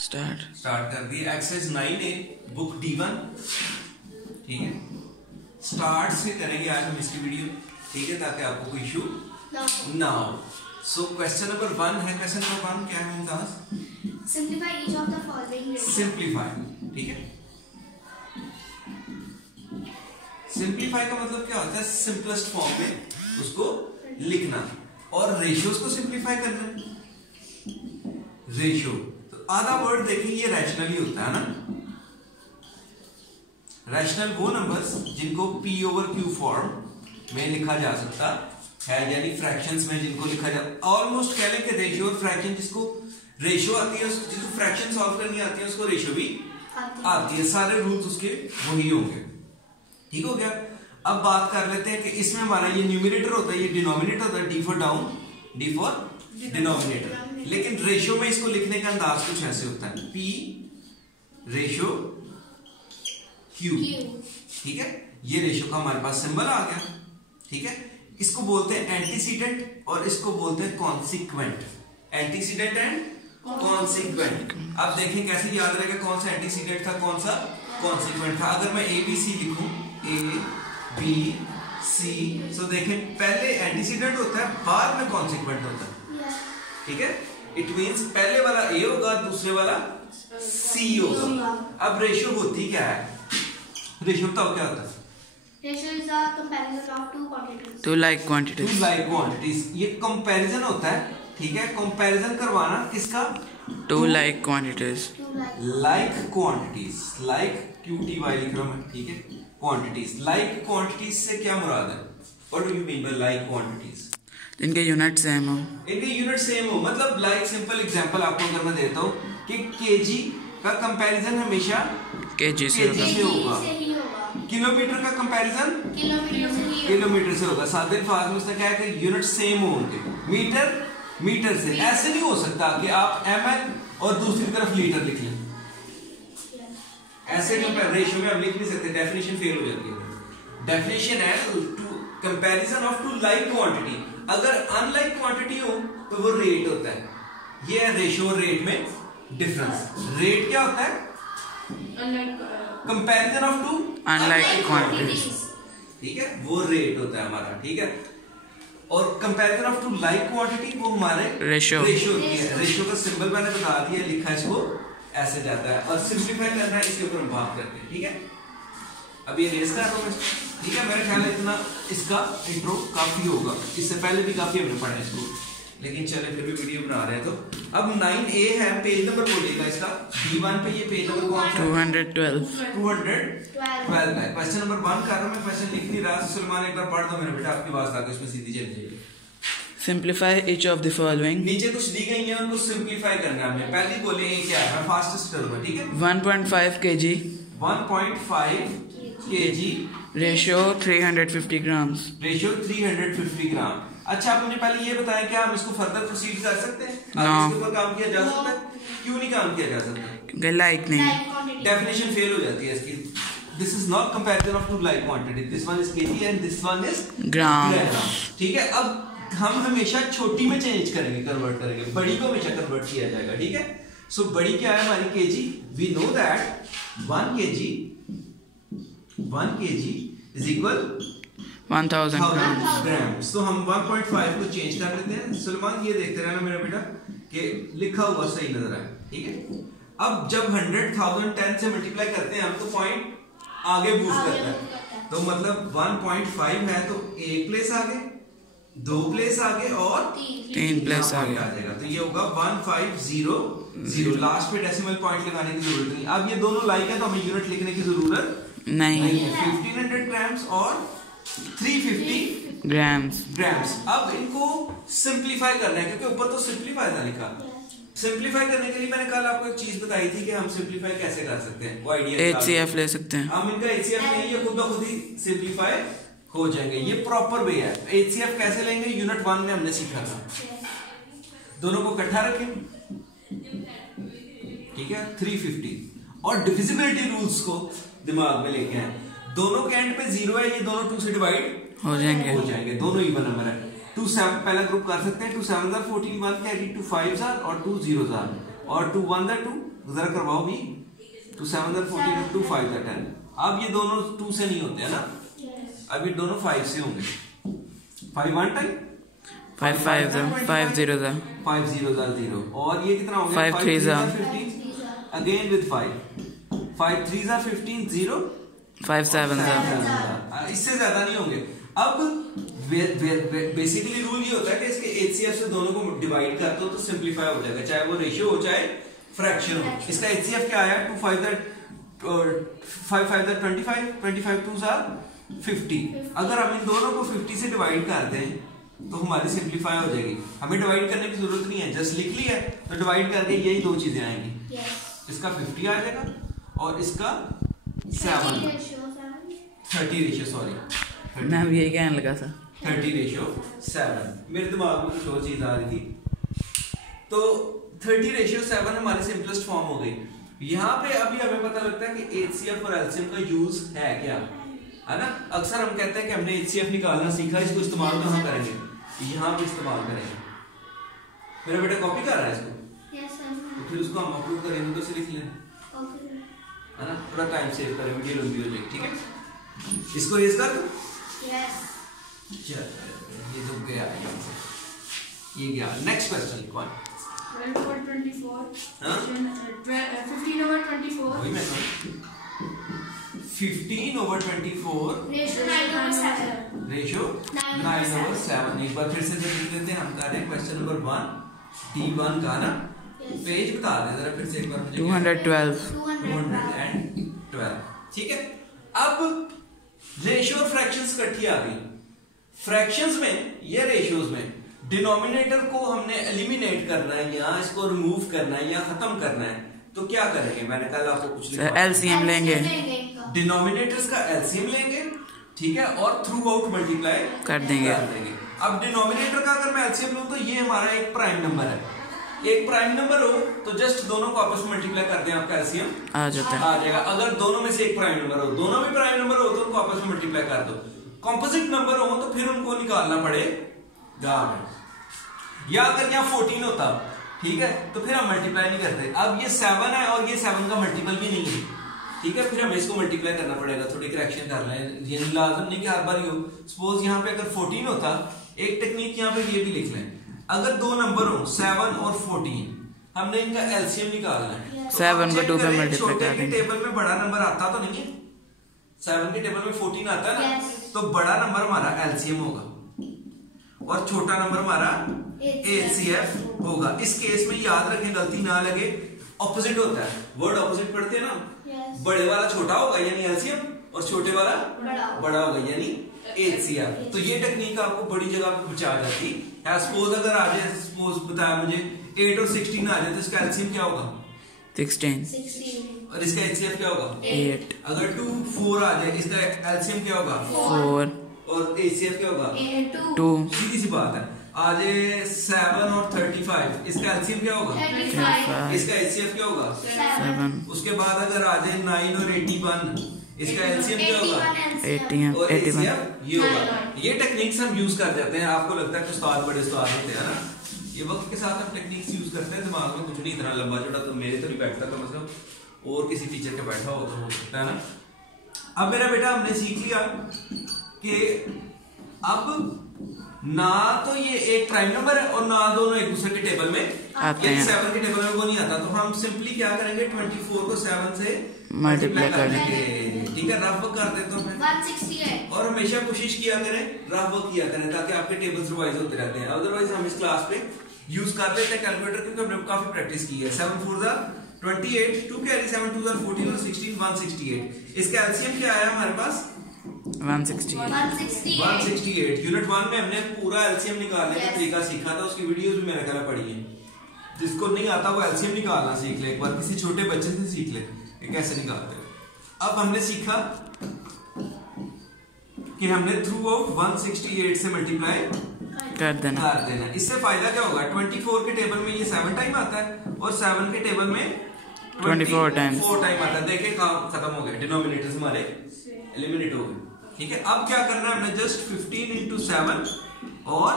Start कर दी। Exercise 9A book D1, ठीक है। स्टार्ट से करेंगे आज हम इसकी वीडियो, ठीक है, ताकि आपको कोई इशू ना हो। सो क्वेश्चन नंबर 1 है। क्वेश्चन नंबर 1 क्या है Mumtaz? Simplify each of the following ratio. Simplify, ठीक है। सिंप्लीफाई का मतलब क्या होता है? सिंपलेस्ट फॉर्म में उसको लिखना और रेशियोज को सिंप्लीफाई करना। रेशियो तो आधा वर्ड देखिए, ये रैशनल ही होता है ना। रैशनल वो नंबर्स जिनको P/Q फॉर्म में लिखा जा सकता है, यानी फ्रैक्शंस में जिनको लिखा जा, ऑलमोस्ट कह लें कि रेशियो और फ्रैक्शन, जिसको रेशियो आती है, जिसको फ्रैक्शन सॉल्व करनी आती है, उसको रेशियो भी आती है। सारे रूल्स उसके वही होंगे, ठीक हो गया। अब बात कर लेते हैं कि इसमें हमारा ये न्यूमरेटर होता है, ये डिनोमिनेटर होता है, D for down, D for denominator. लेकिन रेशियो में इसको लिखने का अंदाज कुछ ऐसे होता है, P रेशियो Q, ठीक है। ये रेशियो का हमारे पास सिंबल आ गया, ठीक है। इसको बोलते हैं एंटीसीडेंट और इसको बोलते हैं कॉन्सिक्वेंट। Antecedent and consequent. अब देखें कैसे याद रहेगा कौन सा एंटीसीडेंट था, कौन सा कॉन्सिक्वेंट था। अगर मैं ABC लिखूं, ABC, तो देखें पहले एंटीसीडेंट होता है, बाद में कॉन्सिक्वेंट होता है, ठीक है। इट मींस पहले वाला A होगा, दूसरे वाला C होगा। अब रेशियो होती क्या है? रेशियो बताओ क्या होता है? Ratio is a comparison of two quantities. Two like quantities. Two like quantities, ये कंपैरिजन होता है, ठीक है। कंपैरिजन करवाना किसका? Two like quantities. Like quantities, like QTY लिख रहा हूं मैं, ठीक है। क्वांटिटीज, लाइक क्वांटिटीज से क्या मुराद है? What do you mean by like quantities? इनके यूनिट सेम हो। इनके यूनिट सेम हो, मतलब लाइक सिंपल एग्जांपल आपको अगर मैं देता हूं कि केजी का कंपैरिजन हमेशा केजी से होगा, किलोमीटर का कंपैरिजन किलोमीटर से होगा। सादे अल्फाज में उसने कहा है कि यूनिट सेम हो उनके। मीटर से ऐसे नहीं हो सकता कि आप ml और दूसरी तरफ लीटर लिख लें, ऐसे रेशियो में हम लिख नहीं सकते, डेफिनेशन फेल हो जाती है। डेफिनेशन है comparison of two like quantity. अगर अनलाइक क्वांटिटी हो तो वो रेट होता है। ये है रेशियो और रेट में डिफरेंस। रेट क्या होता है? Comparison of two unlike quantities, ठीक है, वो रेट होता है हमारा, ठीक है। और comparison of two like quantity वो हमारे रेशियो होती है। रेशियो का सिंबल मैंने बता दिया, लिखा है, इसको ऐसे जाता है। और सिंप्लीफाई करना है, इसके ऊपर हम बात करते हैं, ठीक है। अब ये रेस कर रहा हूं मैं, ठीक है। मेरा ख्याल है इतना इसका इंट्रो काफी होगा, इससे पहले भी काफी हमने पढ़ा इसको, लेकिन चले फिर भी वीडियो बना रहे हैं। तो अब 9A है, पेज नंबर बोलिएगा इसका। D1 पे ये पेज नंबर कौन सा? 212 है। क्वेश्चन नंबर 1 कर रहा हूं मैं, क्वेश्चन लिख नहीं रहा। सलमान एक बार पढ़ दो मेरे बेटा, आपकी आवाज आगे उसमें सीधी चली जाएगी। Simplify each of the following. नीचे कुछ दी गई है, उनको सिंप्लीफाई करना है हमें। पहली बोले ये क्या है, मैं फास्टेस्ट करूंगा, ठीक है। 1.5 kg, 1.5 kg, ratio 350 grams. Ratio 350 ग्राम। अच्छा, आप मुझे पहले ये बताएं, क्या हम इसको फर्दर प्रोसीड कर सकते हैं? इसके ऊपर काम किया जा सकता है? क्यों नहीं काम किया जा सकता? क्योंकि लाइक नहीं, डेफिनेशन फेल हो जाती है इसकी। This is not comparison of two like quantity, this one is kg and this one is gram, ठीक है। अब हम हमेशा छोटी में चेंज करेंगे, कन्वर्ट करेंगे, बड़ी को हमेशा कन्वर्ट किया जाएगा, ठीक है। सो बड़ी क्या है हमारी? kg। We know that 1 kg is equal 1000 grams. तो हम 1.5 को चेंज कर लेते हैं। सलमान ये देखते रहना मेरा बेटा कि लिखा हुआ सही नजर आए, ठीक है। अब जब 100,000 10 से मल्टीप्लाई करते हैं हम, तो पॉइंट आगे मूव करता है। तो मतलब 1.5 है तो एक प्लेस आगे, 2 प्लेस आगे और 3 प्लेस आगे आ जाएगा। तो ये होगा 1500। लास्ट पे डेसिमल पॉइंट लगाने की जरूरत नहीं। अब ये दोनों लाइक है तो हमें यूनिट लिखने की जरूरत नहीं है। 1500 ग्राम्स और 350 ग्राम्स। अब इनको सिंप्लीफाई करना है, क्योंकि ऊपर तो सिंप्लीफाई था लिखा। सिंप्लीफाई करने के लिए मैंने कल आपको एक चीज बताई थी कि हम सिंप्लीफाई कैसे कर सकते हैं, वो आइडिया HCF ले सकते हैं। हम इनका HCF नहीं, ये खुद ब खुद ही सिंप्लीफाई हो जाएंगे। ये प्रॉपर वे है। HCF कैसे लेंगे? यूनिट 1 में हमने सीखा था। दोनों को इकट्ठा रखें, ठीक है, 350, और डिविजिबिलिटी रूल्स को दिमाग में लेके आए। दोनों के एंड पे 0 है, ये दोनों 2 से डिवाइड हो जाएंगे। दोनों इवन नंबर है। 2 7 पहला ग्रुप कर सकते हैं। 2 7 14 1 कैरी, 2 5 और 2 0 और 2 1 2 जरा करवाओ भी। 2 7 14, 2 5 10। अब ये दोनों 2 से नहीं होते हैं ना, अब ये दोनों 5 से होंगे। 5 1 टाइम 5 5 5 0 5 0 0 और ये कितना हो गया? 5 3 15 अगेन विद 5 3 15 0 5 7 इससे ज्यादा नहीं होंगे। अब बेसिकली रूल ये होता है कि इसके HCF से दोनों को डिवाइड कर दो तो सिंपलीफाई हो जाएगा, चाहे वो रेशियो हो चाहे फ्रैक्शन हो। इसका HCF क्या आया? 2 5 5 5 25 25 2 50। अगर हम इन दोनों को 50 से डिवाइड कर दें तो हमारी सिंपलीफाई हो जाएगी। हमें डिवाइड करने की जरूरत नहीं है, जस्ट लिख लिया तो डिवाइड करके यही दो चीजें आएंगी। इसका 50 आ जाएगा और इसका 7 30 रेशियो सॉरी मैं भी यही कहने लगा था 30 रेशियो 7। मेरे दिमाग में कुछ और चीज आ रही थी। तो 30 रेशियो 7 हमारी सिंपलेस्ट फॉर्म हो गई। यहाँ पे अभी हमें पता लगता है कि HCF और LCM का यूज है क्या, है ना। अक्सर हम कहते हैं कि हमने HCF निकालना सीखा, इसको इस्तेमाल कहाँ करेंगे? यहाँ पे इस्तेमाल करेंगे। मेरा बेटा कॉपी कर रहा है इसको, तो फिर उसको हम अपलोड करेंगे तो लिख लें, है ना, थोड़ा टाइम सेव करें, वीडियो लंबी हो जाएगी। ठीक है, इसको रेज कर दो। ये तो गया, ये गया। नेक्स्ट क्वेश्चन कौन? 12 over 24. हाँ? 15 over 24. वही मैं कहूँ। 15 over 24 Ratio 9 over 7. Ratio 9 over 7। एक बार फिर से देख लेते हैं। हम कर रहे हैं क्वेश्चन नंबर 1 D1 का ना। पेज बता दें जरा फिर से एक बार मुझे। 212 212। ठीक है, अब रेशियो और फ्रैक्शंस इकट्ठी आ गई। फ्रैक्शंस में या रेशियोज में डिनोमिनेटर को हमने एलिमिनेट करना है या इसको रिमूव करना है या खत्म करना है, तो क्या करेंगे? मैंने कल आपको कुछ LCM लेंगे, डिनोमिनेटर्स का LCM लेंगे, ठीक है, और थ्रू आउट मल्टीप्लाई कर देंगे। अब डिनोमिनेटर का अगर मैं LCM लूं तो ये हमारा एक प्राइम नंबर है। एक प्राइम नंबर हो तो जस्ट दोनों को आपस में मल्टीप्लाई कर दें, आपका LCM आ जाता है। आ जाएगा। अगर दोनों में से एक प्राइम नंबर हो, दोनों भी प्राइम नंबर हो तो उनको आपस में मल्टीप्लाई कर दो। कॉम्पोजिट नंबर हो तो फिर उनको निकालना पड़ेगा। या अगर यहाँ 14 होता, ठीक है, तो फिर हम मल्टीप्लाई नहीं करते। अब ये 7 है और ये 7 का मल्टीपल भी नहीं है, ठीक है, फिर हमें इसको मल्टीप्लाई करना पड़ेगा। थोड़ी करेक्शन कर लें, ये लाजम नहीं कि हर बार ही हो। सपोज यहाँ पे अगर 14 होता, एक टेक्निक यहाँ पे ये भी लिख लें, अगर दो नंबर हो 7 और 14, हमने इनका LCM निकालना है। 7 को 2 पे मल्टीप्लाई कर देंगे। टेबल में बड़ा नंबर आता तो नहीं है, 7 के टेबल में 14 आता है ना, तो बड़ा नंबर हमारा LCM होगा और छोटा नंबर हमारा HCF होगा। इस केस में याद रखें, गलती ना लगे, ऑपोजिट होता है। वर्ड ऑपोजिट पढ़ते हैं ना, बड़े वाला छोटा होगा यानी LCM और छोटे वाला बड़ा होगा यानी HCF। तो ये टेक्निक आपको बड़ी जगह पे पहुंचा जाती है। सपोज अगर आ जाए, सपोज बताया मुझे 8 और 16 आ जाए तो इसका LCM क्या होगा? 16 और इसका HCF क्या होगा? 8। अगर 2 4 आ जाए, इसका LCM क्या होगा? 4 और HCF क्या होगा? 2। सीधी सी बात है। आज 7 और 35, इसका LCM क्या होगा? 35. इसका HCF क्या होगा? 7। उसके बाद अगर आ जाए 9 और 81, इसका LCM क्या होगा? 80 और 81। HCF ये होगा। ये टेक्निक्स हम यूज कर जाते हैं। आपको लगता है कि उस्ताद बड़े उस्ताद होते हैं ना, ये वक्त के साथ हम टेक्निक्स यूज करते हैं। दिमाग में कुछ नहीं इतना लंबा चौड़ा तो मेरे तो नहीं बैठता, तो मतलब और किसी टीचर के बैठा हो तो हो सकता है ना। अब मेरा बेटा हमने सीख लिया कि अब ना तो ये एक प्राइम नंबर है और ना दोनों एक दूसरे के टेबल में आते हैं। 7 के टेबल में वो नहीं आता, तो हम सिंपली क्या करेंगे? 24 को 7 से मल्टीप्लाई कर देंगे। ठीक है, रफ वर्क कर देता हूं मैं। 168. और हमेशा कोशिश किया करें, रफ वर्क किया करें, ताकि आपके टेबल्स रिवाइज होते रहते हैं। अदरवाइज हम इस क्लास पे यूज कर लेते हैं कैलकुलेटर, क्योंकि हमने काफी प्रैक्टिस की है। 7 4 28, 2 कैरी 7 2 14 और 16 168। इसका LCM क्या आया हमारे पास? 168। 168। यूनिट 1 में हमने पूरा LCM निकालने का तरीका सीखा था, उसकी वीडियोस भी मेरे ख्याल पड़ी है। जिसको नहीं आता वो LCM निकालना सीख ले, एक बार किसी छोटे बच्चे से सीख ले कि कैसे निकालते हैं। अब हमने सीखा कि हमने थ्रू आउट 168 से मल्टीप्लाई कर देना। इससे फायदा क्या होगा? 24 के टेबल में ये 7 टाइम आता है और 7 के टेबल में 24 टाइम आता है। देखे काम खत्म हो गए, डिनोमिनेटर्स हमारे एलिमिनेट हो गए। ठीक है, अब क्या करना है हमने? जस्ट 15 into 7 और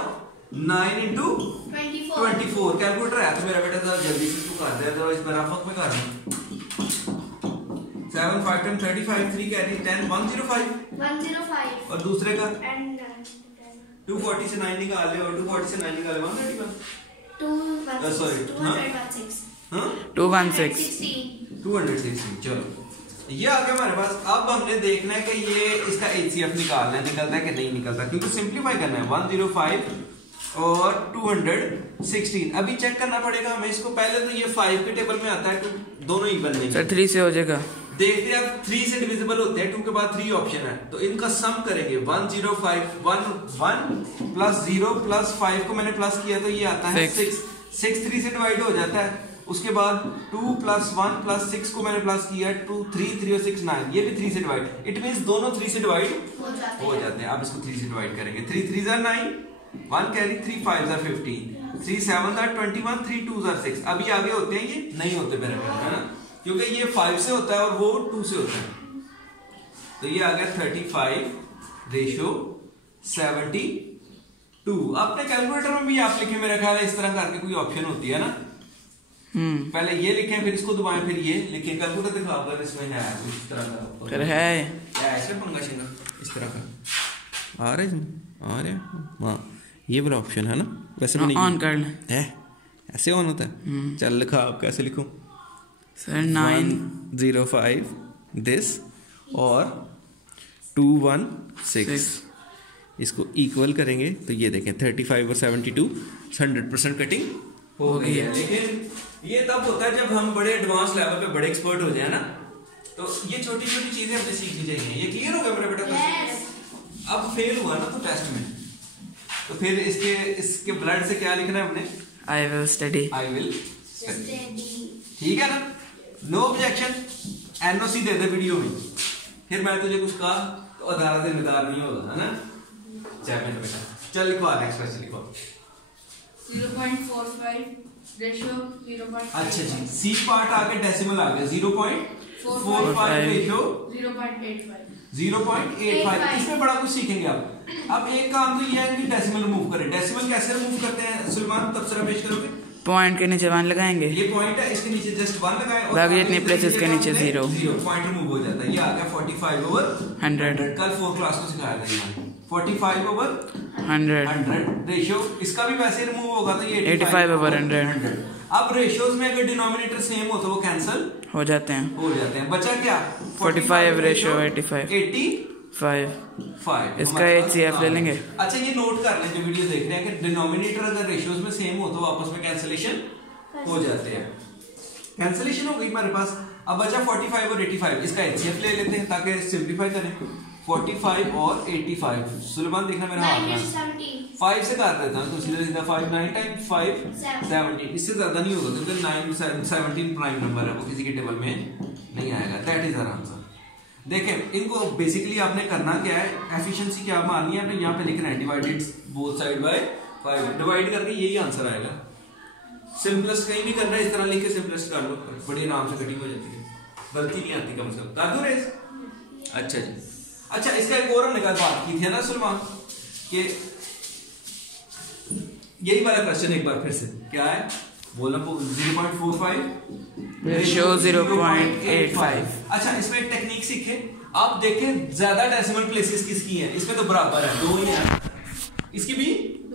9 into 24. 24 कैलकुलेटर है तो मेरा बेटा जरा जल्दी से तू कर दे, अदरवाइज मेरा फक में कर रहा 7 5 10 35 3 कैरी 10 105 105. और दूसरे का And 240 से 9 निकाल ले और 240 से 9 निकाल ले 131 sorry, 216. हाँ 216 16. 260 चलो ये आ गया हमारे पास। अब हमने देखना है कि ये इसका HCF निकालना है, निकलता है कि नहीं निकलता, क्योंकि सिंपलीफाई करना है 105 और 216। अभी चेक करना पड़ेगा हमें इसको। पहले तो ये 5 के टेबल में आता है, तो दोनों इवन नहीं सर 3 से हो जाएगा। देखते हैं अब 3 से डिविजिबल होते हैं, 2 के बाद 3 ऑप्शन है, तो इनका सम करेंगे 105 1 प्लस 0 प्लस 5 को मैंने प्लस किया तो ये आता है 6 3 से डिवाइड हो जाता है। उसके बाद 2 प्लस 1 प्लस 6 को मैंने प्लस किया 2 3 और 6 9, ये भी 3 से डिवाइड, इट मींस दोनों 3 से डिवाइड हो जाते हैं। अब इसको 3 से डिवाइड करेंगे, 3 3 are 9 1 carry 3 5 are 15 3 7 are 21 3 2 are 6। अभी आगे होते हैं, ये नहीं होते मेरे ख्याल में, क्योंकि ये 5 से होता है और वो 2 से होता है। तो ये आ गया 35 रेशो 72। अपने कैलकुलेटर में भी आप लिखे, मेरा ख्याल है इस तरह करके कोई ऑप्शन होती है ना, पहले ये लिखें फिर इसको दबाएं फिर ये लिखें। कैलकुलेटर दिखाओ अगर इसमें है कुछ इस तरह का, कर है ऐसे पंगा शिंगा इस तरह का आ रहे हाँ ये वाला ऑप्शन है ना, वैसे भी नहीं ऑन कर ले है, ऐसे ऑन होता है। चल लिखा आप कैसे लिखूं सर 905 दिस और 216 इसको इक्वल करेंगे तो ये देखें 35 और 72 100% कटिंग हो गई है। लेकिन ये तब होता है जब हम बड़े एडवांस लेवल पे बड़े एक्सपर्ट हो जाए ना, तो ये छोटी छोटी चीजें हमें सीखनी चाहिए। ये क्लियर हो गया मेरा बेटा? Yes. अब फेल हुआ ना तो टेस्ट में, तो फिर इसके ब्लड से क्या लिखना है हमने? I will study. ठीक है ना, नो ऑब्जेक्शन, एनओसी दे दे वीडियो में, फिर मैं तुझे कुछ कहा तो अदालत जिम्मेदार नहीं होगा, है ना? चल बेटा चल लिखवा, नेक्स्ट क्वेश्चन लिखवा। 0.45 रेशियो 0.5. अच्छा जी, सी पार्ट आके डेसिमल आ गया 0.45 रेशियो 0.85. 0.85। इसमें बड़ा कुछ सीखेंगे आप। अब एक काम तो ये है कि डेसिमल रिमूव करें। डेसिमल कैसे रिमूव करते हैं सुलेमान, तबसरा पेश करोगे? पॉइंट के नीचे 1 लगाएंगे, ये पॉइंट है, इसके नीचे जस्ट 1 लगाएं और बाकी जितने प्लेसेस के नीचे 0 पॉइंट रिमूव हो जाता है। ये आ गया 45 ओवर 100 कल 4 क्लास को सिखाया था ये 45 ओवर 100 रेशियो। इसका भी वैसे रिमूव होगा तो ये 85 ओवर 100। अब रेशियोज में अगर डिनोमिनेटर सेम हो तो वो कैंसिल हो जाते हैं। बचा क्या? 45 रेशियो 85 इसका HCF ले लेंगे। अच्छा ये नोट कर लें जो वीडियो देख रहे हैं कि डिनोमिनेटर अगर रेशियोज में सेम हो तो आपस में कैंसिलेशन हो जाते हैं। कैंसिलेशन हो गई हमारे पास। अब बचा 45 और 85, इसका HCF ले लेते हैं ताकि सिंपलीफाई करें। 45 और 85 सुलेमान देखना मेरा हाथ में 5 से काट देता हूं तो सीधा सीधा 5 9 टाइम्स 5 17, इससे ज्यादा नहीं होगा क्योंकि 9 17 प्राइम नंबर है, वो किसी के टेबल में नहीं आएगा। That is our answer. देखें इनको बेसिकली आपने करना क्या है, एफिशिएंसी क्या मारनी है आपने, यहाँ पे लिखना है divided both side by 5, divide करके यही आंसर आएगा। सिंपलेस्ट कहीं भी करना है इस तरह लिख के सिंपलेस्ट कर लो, बड़ी आराम से कटिंग हो जाती है, गलती नहीं आती कम से कम। कर दो रेस। अच्छा जी, अच्छा इसका एक और हमने कल बात की थी ना सुलेमान कि यही वाला क्वेश्चन एक बार फिर से क्या है बोला, 0.45 रेशियो 0.85। अच्छा इसमें एक टेक्निक सीखे आप, देखें ज्यादा डेसिमल प्लेसेस किसकी हैं, इसमें तो बराबर है 2 ही हैं, इसकी भी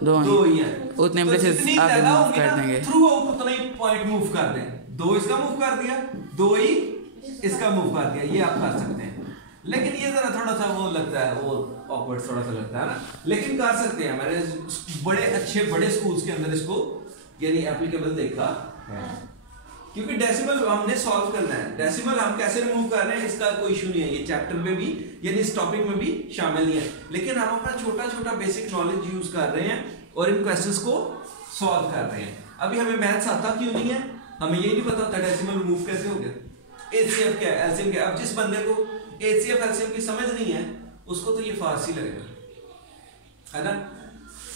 2 ही हैं, उतने प्लेसेस आगे मूव कर देंगे, थ्रू आउट उतना ही पॉइंट मूव कर दें। 2 इसका मूव कर दिया, 2 ही इसका मूव कर दिया, ये आप कर सकते हैं। लेकिन ये जरा थोड़ा सा वो लगता है, वो ऑकवर्ड थोड़ा सा लगता है ना, लेकिन कर सकते हैं। मैंने बड़े अच्छे बड़े स्कूल्स के अंदर इसको यानी एप्लीकेबल देखा है, क्योंकि डेसिमल हमने सॉल्व करना है। डेसिमल हम कैसे रिमूव कर रहे हैं इसका कोई इशू नहीं है, ये चैप्टर में भी यानी इस टॉपिक में भी शामिल नहीं है, लेकिन हम अपना छोटा छोटा बेसिक नॉलेज यूज कर रहे हैं और इन क्वेश्चंस को सॉल्व कर रहे हैं। अभी हमें मैथ्स आता क्यों नहीं है, हमें ये नहीं पता होता डेसिमल रिमूव कैसे हो गया, एचसीएफ क्या है, एलसीएम क्या है। अब जिस बंदे को एचसीएफ एलसीएम की समझ नहीं है उसको तो ये फारसी लगेगा, है ना।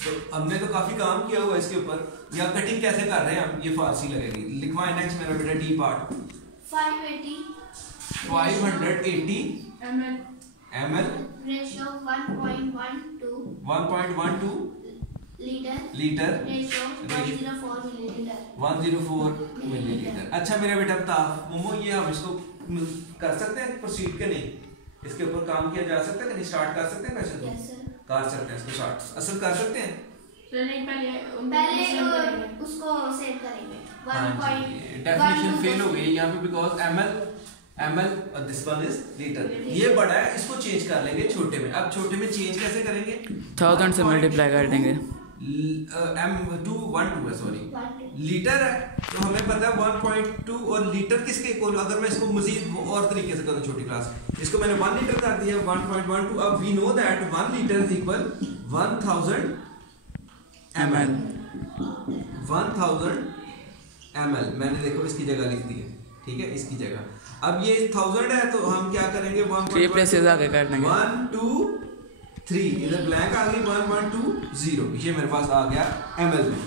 तो हमने तो काफी काम किया हुआ इसके ऊपर, या कटिंग कैसे कर रहे हैं हम, ये फारसी लगेगी। लिखवाएं नेक्स्ट मेरा बेटा D part 580 ml ratio 1.12 1.12 litre ratio 104 millilitre 104 millilitre. अच्छा मेरा बेटा बता मोमो, ये हम इसको कर सकते हैं प्रोसीड के नहीं, इसके ऊपर काम किया जा सकता है कि नहीं, स्टार्ट कर सकते हैं वैसे तो कर सकते हैं इसको स्टार्ट असल कर सकते हैं। पहले उसको सेव करेंगे। डेफिनेशन फेल हो गई यहाँ पे बिकॉज ml और दिस वन इज लीटर। ये बड़ा है, इसको चेंज कर लेंगे छोटे में। अब छोटे में चेंज कैसे करेंगे? 1000 से मल्टीप्लाई कर देंगे। m2 है सॉरी, लीटर है तो हमें पता है 1.2 और लीटर किसके इक्वल। अगर मैं इसको मजीद और तरीके से करूँ छोटी क्लास, इसको मैंने 1 लीटर कर दिया 1.12। अब we know that 1 litre is equal 1000 ml। 1000 ml मैंने देखो इसकी जगह लिख दी है, ठीक है, इसकी जगह। अब ये 1000 है तो हम क्या करेंगे 3 प्लेसेस आगे कर देंगे। 1 2 3 इधर ब्लैंक आ गई 1 1 2 0, ये मेरे पास आ गया ml में।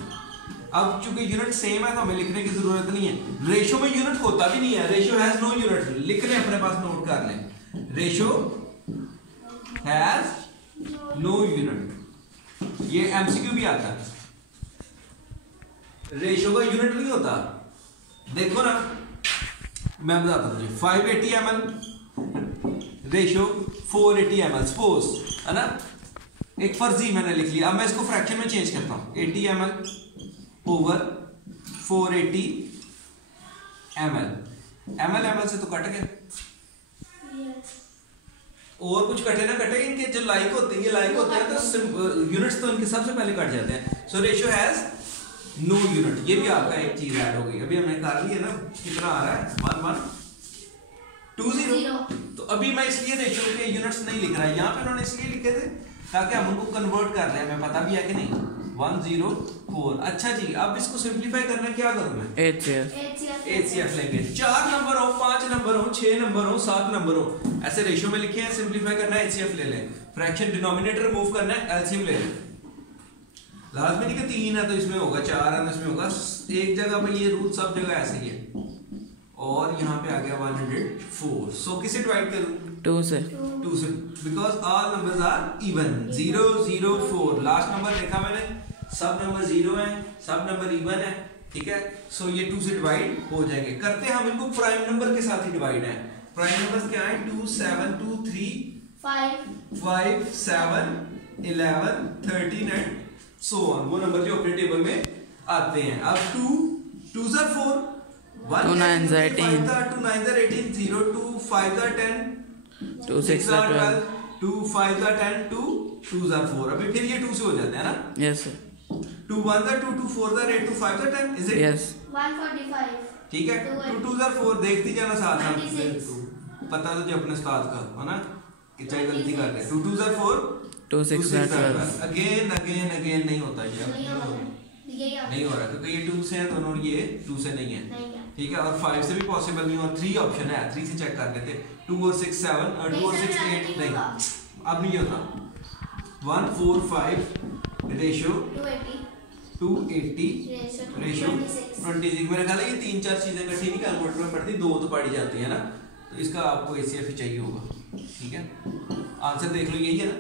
अब चूंकि यूनिट सेम है तो हमें लिखने की जरूरत नहीं है। रेशो में यूनिट होता भी नहीं है, रेशो हैज नो यूनिट। लिख लें अपने पास, नोट कर लें, रेशो हैज नो यूनिट। ये एमसीक्यू भी आता है, रेशो का यूनिट नहीं होता। देखो ना मैं बताता हूँ, 580 ml रेशो 480 ml सपोज है ना, एक फर्जी मैंने लिख लिया। अब मैं इसको फ्रैक्शन में चेंज करता हूँ, 80 ml ओवर 480 ml। ml से तो कट गया, और कुछ कटे ना कटे, इनके जो लाइक होते हैं, ये लाइक होते हैं तो यूनिट्स तो इनके सबसे पहले कट जाते हैं। So ratio has no unit. ये भी आपका एक चीज ऐड हो गई, अभी हमने कर ली है ना। कितना आ रहा है 1120। तो अभी मैं इसलिए रेशियो के यूनिट्स नहीं लिख रहा, यहाँ पे उन्होंने इसलिए लिखे थे ताकि हम उनको कन्वर्ट कर लें, हमें पता भी है कि नहीं 104। अच्छा जी, अब इसको सिंपलीफाई करना क्या करूं मैं? HCF लेंगे। 4 नंबर हो, 5 नंबर हो, 6 नंबर हो, 7 नंबर हो, ऐसे रेशियो में लिखे हैं। सिंपलीफाई करना है HCF ले लें, फ्रैक्शन डिनोमिनेटर मूव करना है LCM ले लें। लाजमी नहीं कि 3 है तो इसमें होगा, 4 है तो इसमें होगा, एक जगह पे ये रूल सब जगह ऐसे ही है। और यहाँ पे आ गया 104। सो किसे डिवाइड करूं? 2 से, because all numbers are even. 0 0 4 last number देखा मैंने, सब नंबर 0 है, सब नंबर इवन है, ठीक है। सो ये 2 से डिवाइड हो जाएंगे। करते हैं हम इनको प्राइम नंबर के साथ ही डिवाइड है। प्राइम नंबर्स क्या है? 2 7 2 3 5 7 11 13 एंड सो ऑन, वो नंबर जो अपने टेबल में आते हैं। अब 2 2s are 4, 1 2 9s are 18, 2 9s are 18, 0 2 5s are 10, 2 6s are 12, 2 5s are 10, 2 2s are 4। अभी फिर ये 2 से हो जाते हैं ना। Yes sir. 2 1s are 2, 2 4s are 8, 2 5s are 10, is it? Yes. 145। ठीक है, 2 2s are 4, देखती जाना साथ साथ, पता तो जो अपने उस्ताद का है ना कि चाहे गलती कर रहे हैं। 2 2s are 4, 2 6s are 12। Again नहीं होता ये, नहीं हो रहा क्योंकि ये 2 से है दोनों, ये 2 से नहीं है, ठीक है। और 5 से भी पॉसिबल नहीं, और 3 ऑप्शन है, 3 से चेक कर लेते। 2 और 6 7 और 2 और 6 8 नहीं, अब नहीं होता। 1 4 5 रेशियो 280 रेशियो 26। मेरा ख्याल है ये 3-4 चीजें इकट्ठी नहीं कैलकुलेटर में पड़ती, 2 तो पड़ी जाती है ना, तो इसका आपको HCF ही चाहिए होगा, ठीक है। आंसर देख लो, यही है ना,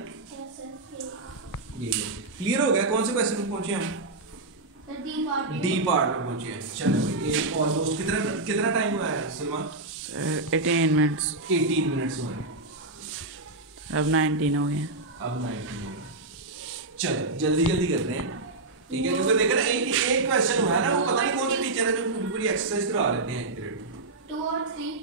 यही है। क्लियर हो गया? कौन से क्वेश्चन में पहुंचे हम? डी पार्ट में पहुंचे हैं। चलो ये ऑलमोस्ट कितना टाइम हुआ है सलमान? 18 मिनट्स। 18 मिनट्स हुए, अब 19 हो गए। अब 19 हो गए। चलो जल्दी करते हैं, ठीक है, क्योंकि देखो ना एक क्वेश्चन हुआ है ना, वो पता नहीं कौन से टीचर है जो पूरी एक्सरसाइज करा लेते हैं एक पीरियड में। 2 over 3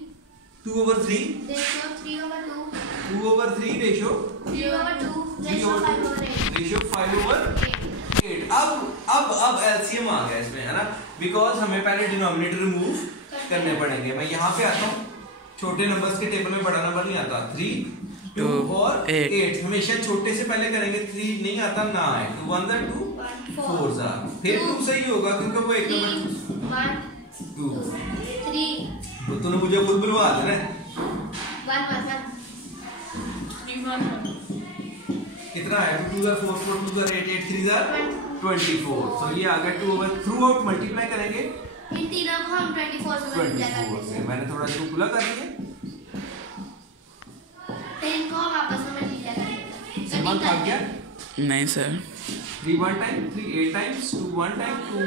2 over 3 ratio 3 over 2 2 over 3 ratio 3 over 2 ratio 5 over 8 ratio 5 over 8। अब LCM आ गया इसमें, है ना, बिकॉज हमें पहले डिनोमिनेटर रिमूव करने पड़ेंगे। मैं यहाँ पे आता हूँ, छोटे नंबर्स के टेबल में बड़ा नंबर नहीं आता। 3 2 और 8 हमेशा छोटे से पहले करेंगे। 3 नहीं आता ना है, 2 1 2 4 जा, फिर 2 सही होगा क्योंकि वो एक नंबर 1 2 3 तो तूने मुझे खुद बुलवा देना है। 1 1 कितना है? 2 4 4 4 2 8 8 3 24। तो ये आ गया 2 ओवर थ्रू आउट मल्टीप्लाई करेंगे इन तीनों को हम 24 से मल्टीप्लाई करेंगे। से मैंने थोड़ा इसको खुला कर दिया, तो इनको हम आपस में मल्टीप्लाई करेंगे। समान था क्या? नहीं sir. 3 1 time, 3 8 times, 2 1 time, 2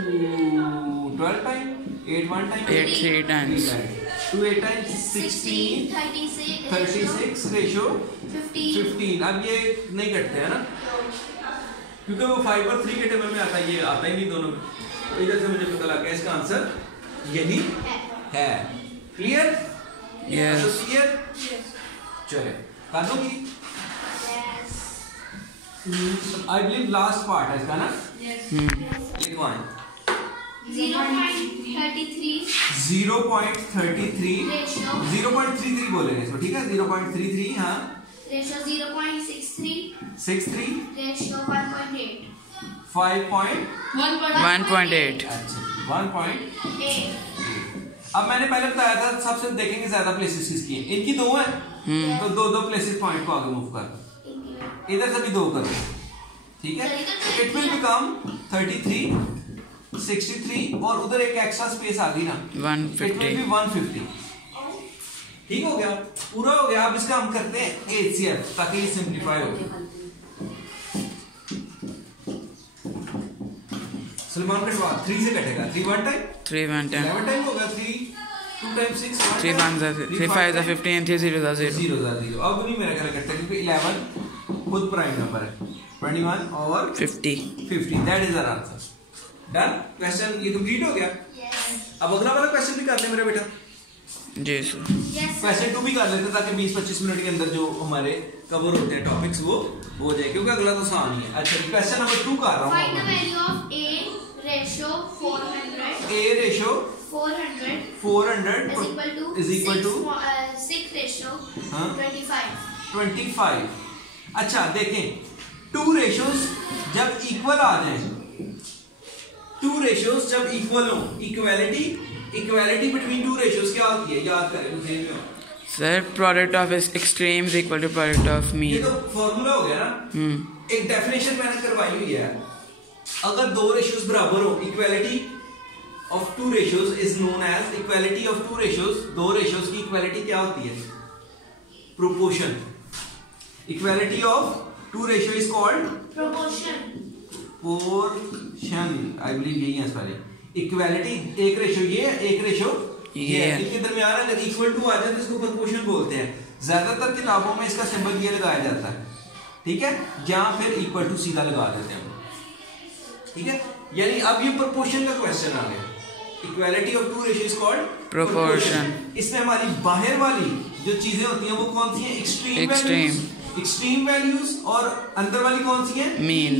12 time, 8 1 time, 8 3 times. 2 8 times 16, 36 ratio 15। अब ये नहीं कटते हैं ना, क्योंकि वो 5 और 3 के टेबल में आता है, ये आता ही नहीं दोनों में। तो इधर से मुझे पता लग गया इसका आंसर यही है। क्लियर? Yes. क्लियर? चले कर दो की। I believe last part है इसका ना? Click one. 0.33 0.33 0.33 बोलेंगे इसको, ठीक है? 0.33 हाँ। रेशो 0.63 63 रेशो 1.8 1.8 अच्छा 1.8। 8 अब मैंने पहले बताया था सबसे देखेंगे ज्यादा प्लेसेस किसकी हैं, इनकी 2 हैं तो 2 प्लेसेस पॉइंट को आगे मूव कर, इधर से भी 2 करो, ठीक है? इट विल बिकम 33 63 और उधर एक एक्स्ट्रा स्पेस आ गई ना, 150 150। ठीक हो गया, पूरा हो गया। अब इसका हम करते हैं HCF ताकि ये सिंप्लीफाई हो। सलमान कटवा 3 से कटेगा, 3 1 टाइम 3 1 टाइम 11 टाइम होगा, 3 2 टाइम 6 3 1 3 5 15 3 0 0 0। अब नहीं मेरा ख्याल करता क्योंकि 11 खुद प्राइम नंबर है, 21 और 50 that is our answer. Done, question ये कंप्लीट हो गया। अब अगला वाला क्वेश्चन भी करते हैं मेरा बेटा। जी सर। क्वेश्चन 2 भी कर लेते हैं ताकि 20-25 मिनट के अंदर जो हमारे कवर होते हैं टॉपिक्स वो हो जाए, क्योंकि अगला तो आसान ही है। अच्छा क्वेश्चन नंबर 2 कर रहा हूं। Find the value of A ratio 400 A ratio 400 is equal to 6 ratio हाँ? 25। अच्छा देखें, 2 रेशोज जब इक्वल आ जाए, 2 रेशोज जब इक्वल हो, इक्वालिटी बिटवीन 2 रेशोज क्या होती है याद करें मुझे। Sir product of extremes equal to product of ये मीन। तो फॉर्मूला हो गया ना। एक डेफिनेशन मैंने करवाई हुई है, अगर 2 रेशोज बराबर हो, equality of 2 ratios is known as equality of 2 ratios. 2 ratios की इक्वालिटी क्या होती है? Proportion. Equality of 2 ratio is called proportion. I believe यही है सारे। इक्वालिटी एक रेशो ये है, एक रेशो ये है, इनके दरमियान अगर इक्वल टू आ जाए तो इसको प्रोपोर्शन बोलते हैं। ज्यादातर किताबों में इसका सिंबल ये लगाया जाता है, ठीक है? जहां फिर इक्वल टू सीधा लगा देते हैं, ठीक है? यानी अब ये प्रोपोर्शन का क्वेश्चन आ गया। Equality of 2 ratio is called proportion. इसमें हमारी बाहर वाली जो चीजें होती हैं वो कौन सी हैं? एक्सट्रीम वैल्यूज और अंदर वाली कौन सी है? Mean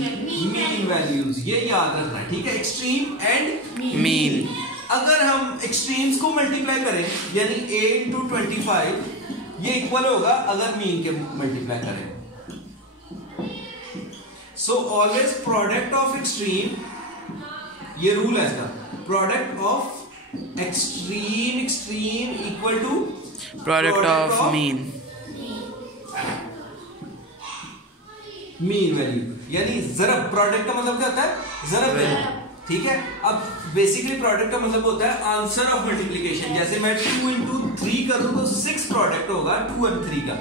values. ये याद रखना है, ठीक है? Extreme and mean. अगर हम एक्सट्रीम्स को मल्टीप्लाई करें यानी a into 25 ये इक्वल होगा अगर मीन के मल्टीप्लाई करें। So always product of extreme, ये रूल है इसका, product of extreme equal to product of mean value. यानी जरब, प्रोडक्ट का मतलब क्या होता है? जरब देना, ठीक है? अब बेसिकली प्रोडक्ट का मतलब होता है आंसर ऑफ मल्टीप्लिकेशन। जैसे मैं 2 into 3 करूं तो 6 प्रोडक्ट होगा 2 और 3 का,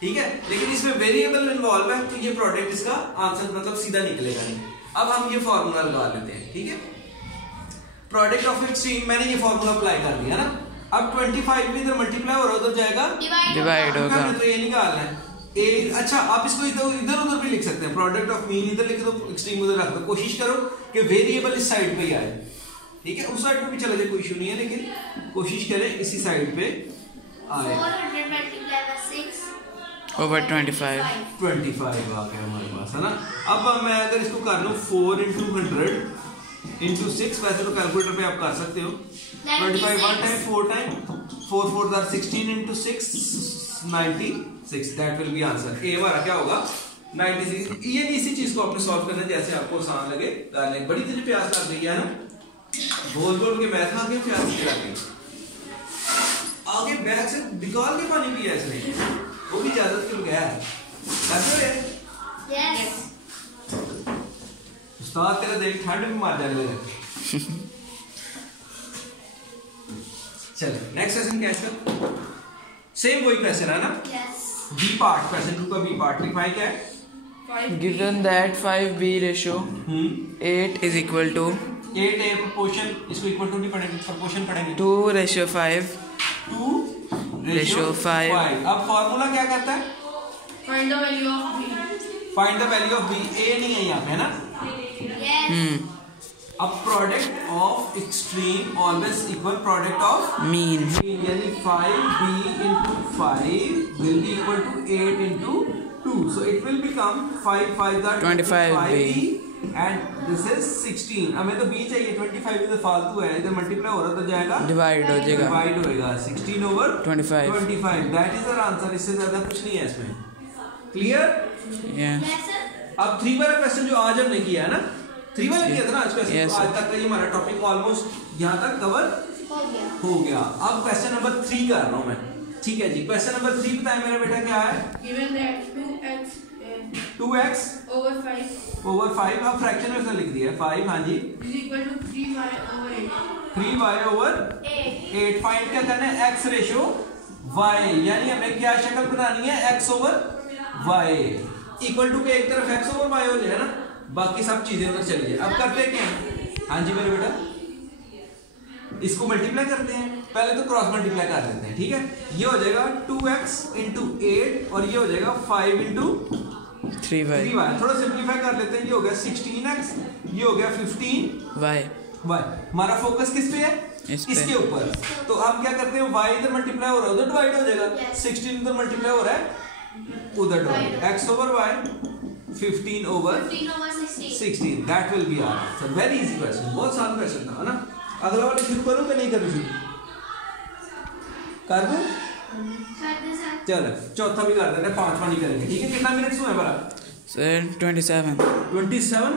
ठीक है? लेकिन इसमें वेरिएबल इन्वॉल्व है तो ये प्रोडक्ट इसका आंसर मतलब सीधा निकलेगा नहीं। अब हम ये फॉर्मूला लगा लेते हैं, ठीक है? प्रोडक्ट ऑफ एक्सट्रीम, मैंने ये फॉर्मूला अप्लाई कर दिया ना। अब 25 भी इधर मल्टीप्लाई हो रहा है, उधर जाएगा डिवाइड होगा। तो ये निकालना है अच्छा आप इसको इधर उधर भी लिख सकते हैं। प्रोडक्ट ऑफ मीन इधर लिख दो, एक्सट्रीम उधर रख दो। कोशिश करो कि वेरिएबल इस साइड पे ही आए, ठीक है? उस साइड पे भी चला जाए कोई इशू नहीं है, लेकिन कोशिश करें इसी साइड पे आए। 400 मल्टीप्लाई बाय 6 ओवर 25 आ गया हमारे पास, है ना? अब मैं अगर इसको कर लूं 4 into 100 into 6, वैसे तो कैलकुलेटर पे आप कर सकते हो। 25 1 time 4 time 4 4 are 16 into 6 96। That will be answer. A हमारा क्या होगा? 96। ये इसी चीज को आपने सॉल्व करना है जैसे आपको आसान लगे। बड़ी तेज प्यास लग गई है ना, बोल बोल के मैथ आ गया, प्यास लग गई। आगे बैग से निकाल के पानी पिया इसने, वो भी इजाजत के बगैर। यस उस्ताद तेरा देख ठंड में मार जाने लगा। चलो नेक्स्ट क्वेश्चन क्या है इसका? सेम वही क्वेश्चन है ना? यस। बी पार्ट, क्वेश्चन 2 का बी पार्ट लिखवाएं क्या है? Given that 5b ratio 8 is equal to 8 है proportion, इसको equal to नहीं पढ़ेंगे, proportion पढ़ेंगे 2:5 2:5। अब फॉर्मूला क्या कहता है? Find the value of B. Find the value of B। A नहीं है यहाँ पे, है ना? Yes. अब product of extreme always equal product of mean. यानी 5b into 5 will be equal to 8 into 2, so it will become 5 5 are 25b and this is 16। हमें तो b चाहिए, 25 इधर फालतू है, इधर मल्टीप्लाई हो रहा तो जाएगा Divide हो जाएगा, डिवाइड होएगा 16 over 25 that is our answer. इससे ज्यादा कुछ नहीं है इसमें। क्लियर? yes Yes, sir. अब 3 वाला क्वेश्चन जो आज हमने किया है ना, 3 वाला किया था ना आज क्वेश्चन, Yes, तो आज तक का ये हमारा टॉपिक ऑलमोस्ट यहाँ तक कवर हो गया। हो गया। अब क्वेश्चन नंबर 3 कर रहा हूँ मैं, ठीक है जी। क्वेश्चन नंबर 3 बताएं मेरा बेटा क्या है? Given that 2x over 5 over 5, अब फ्रैक्शन में उसने लिख दिया है 5, हाँ जी, is equal to 3y over 8. 3y over 8. 8। Find क्या करना है? x रेशो y, यानी हमें क्या शक्ल बनानी है? x over y equal to के एक तरफ x over y हो जाए ना, बाकी सब चीजें उधर चली जाए। अब करते हैं क्या? हाँ जी मेरे बेटा, इसको मल्टीप्लाई करते हैं, पहले तो क्रॉस मल्टीप्लाई कर लेते हैं, ठीक है। ये हो जाएगा 2x into 8 और ये हो जाएगा 5 into 3y 3y। थोड़ा सिंपलीफाई कर लेते हैं, ये हो गया 16x, ये हो गया 15y। हमारा फोकस किस पे है? इसके ऊपर। तो हम क्या करते हैं, y इधर मल्टीप्लाई हो रहा है उधर डिवाइड हो जाएगा, 16 इधर मल्टीप्लाई हो रहा है उधर divide, x over y 15 over 16, that will be our answer। very easy question, बहुत आसान क्वेश्चन था, है ना। अगला वाला शुरू करूं कि नहीं करूं? शुरू कर दूं? चलो चौथा भी कर देते हैं, पांचवा नहीं करेंगे, ठीक है। कितना मिनट्स हुए भला? 27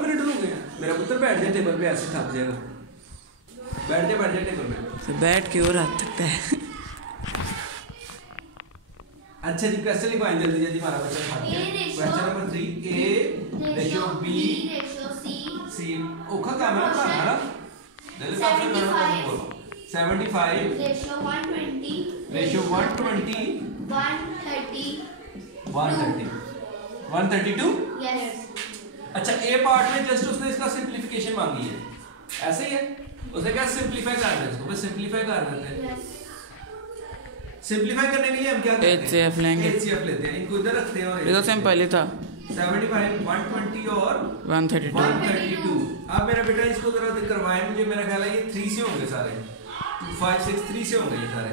मिनट हो गए। मेरा पुत्र बैठ जाए टेबल पे, ऐसे थक जाएगा। बैठ जाए टेबल पे। तो बैठ के और आ सकता है। अच्छा जी, क्वेश्चन लिखवाएं जल्दी जल्दी, हमारा बच्चा थक गया। Question number 3, a ratio b c Okha camera का है ना, 75 रेशियो 120 रेशियो 120 132। Yes. अच्छा, ए पार्ट में जस्ट उसने इसका सिंपलीफिकेशन मांगी है, ऐसे ही है। उसे क्या सिंपलीफाई करना है, इसको बस सिंपलीफाई कर देते हैं। Yes. सिंपलीफाई करने के लिए हम क्या करते हैं? HCF लेंगे, HCF लेते हैं, इनको इधर रखते हैं। ये तो सिंपल ही था। 75 120 और 132। अब मेरा बेटा इसको जरा करवाएं मुझे, मेरा ख्याल है ये 3 से होंगे सारे, 5 6 3 से होंगे ये सारे।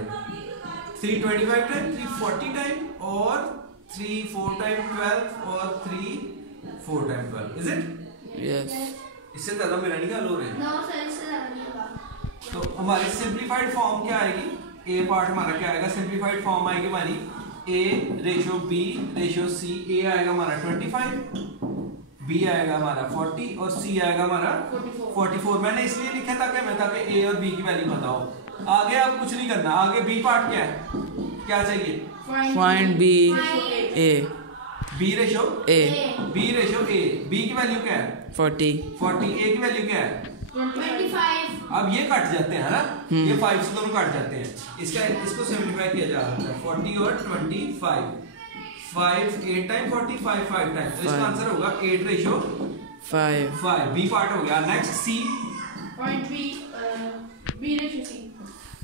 325 टाइम 340 टाइम और 3 4 टाइम 12 और 3 4 टाइम 12, इज इट? यस। इससे ज्यादा मेरा नहीं ख्याल हो रहा है। No, sir, इससे ज़्यादा नहीं होगा। तो हमारी सिंपलीफाइड फॉर्म क्या आएगी? ए पार्ट हमारा क्या आएगा? सिंपलीफाइड फॉर्म आएगी हमारी a ratio b ratio c। a आएगा हमारा 25, b आएगा हमारा 40 और c आएगा हमारा 44। मैंने इसलिए लिखा था ताकि a और b की वैल्यू पता हो। आगे आप कुछ नहीं करना, आगे b पार्ट क्या है, क्या चाहिए? Find b a b ratio a b ratio a, b की वैल्यू क्या है? 40 40, a की वैल्यू क्या है? 25. अब ये कट जाते हैं ना, ये 5 से दोनों कट जाते हैं। इसको सिंपलीफाई किया जा सकता है 40 और 25। 5 8 टाइम 40 5 5 टाइम, तो इसका आंसर होगा 8 रेशियो 5। बी पार्ट हो गया। Next C, Point B, B ratio C.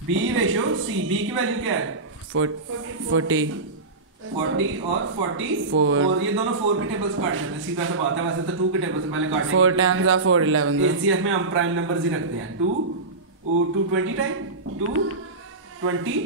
B ratio C, B की वैल्यू क्या है? 40 40 और 44, और ये दोनों 4 के टेबल से काट जाते हैं, सीधा सा बात है। वैसे तो 2 के टेबल से पहले काटने 4 times are 4 11 एचसीएफ में हम प्राइम नंबर्स ही रखते हैं। 2 20 टाइम 2 20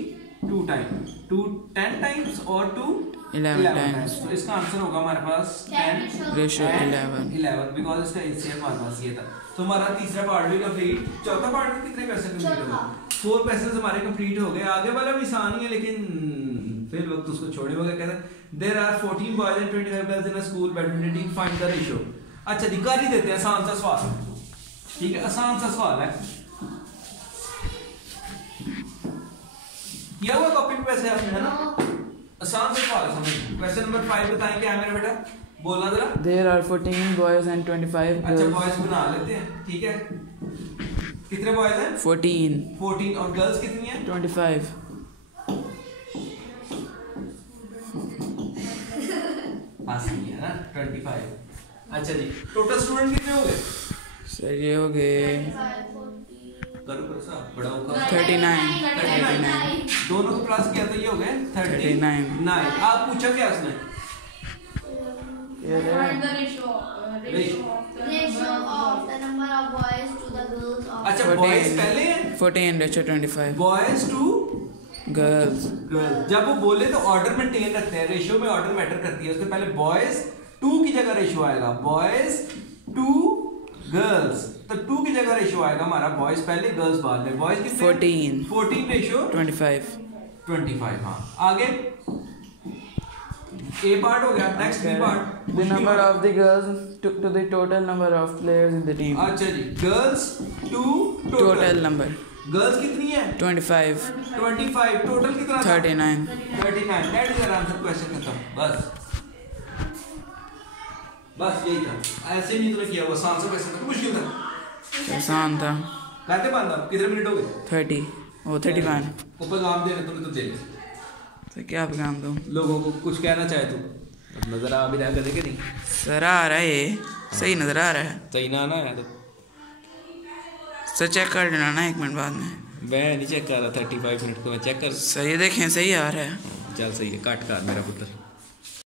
2 टाइम 2 10 टाइम्स और 2 11 टाइम्स। तो इसका आंसर होगा हमारे पास 10 रेशियो 11 बिकॉज इसका एचसीएफ हमारे पास ये था। तो हमारा तीसरा पार्ट भी कंप्लीट। चौथा पार्ट में कितने क्वेश्चन कंप्लीट हो गए? 4 क्वेश्चंस हमारे कंप्लीट हो गए। आगे वाला भी आसान ही है, लेकिन फिर वक्त उसको छोड़े वगैरह कहता है there are 14 boys and 25 girls in a school badminton team, find the ratio. अच्छा दिखा ही देते हैं, आसान सा सवाल, ठीक है, आसान सा सवाल है, किया हुआ कॉपी पे वैसे आपने, है ना? आसान सा सवाल है, समझ। क्वेश्चन नंबर 5 बताएं क्या है मेरा बेटा, बोलना जरा। There are 14 boys and 25 अच्छा girls। बॉयज बना लेते हैं, ठीक है। कितने बॉयज हैं? 14 और गर्ल्स कितनी हैं? 25। हाँ सही है ना 25। अच्छा जी टोटल स्टूडेंट कितने हो गए? सर ये हो गए करो साहब बड़ा होगा 39। दोनों को प्लस किया तो ये हो गए 39। आप पूछा क्या उसने? Ratio of the number of boys to the girls of. अच्छा बॉयज पहले है 14:25 बॉयज टू गर्ल्स। गर्ल्स। जब वो बोले तो ऑर्डर में 10 रखते हैं, रेशियो में ऑर्डर मैटर करती है। उसके पहले बॉयज 2 की जगह रेशियो आएगा बॉयज टू गर्ल्स, तो 2 की जगह रेशियो आएगा हमारा बॉयज पहले गर्ल्स बाद में। बॉयज कितने? 14 रेशियो 25। हाँ आगे ए पार्ट हो गया। Next B part The number of the girls to the total number of players in the team। अच्छा जी girls to total number girls कितनी है? 25 टोटल कितना? 39। That is answer. क्वेश्चन खत्म। बस यही था। ऐसे नहीं तूने किया हुआ आसान सा क्वेश्चन था, मुश्किल था, आसान था। कहते बंद अब कितने मिनट हो गए? 30 और 35। ऊपर काम देने तूने तो दे तो क्या पैगाम दूं? लोगों को कुछ कहना चाहे तू नजर आ भी रहा है कि नहीं? सर आ रहा है ये सही नजर आ रहा है। सही ना आना है तो सर चेक कर लेना ना 1 मिनट बाद में। मैं नहीं चेक कर रहा 35 मिनट को मैं चेक कर। सर ये देखें सही आ रहा है। चल सही है काट कर मेरा पुत्र।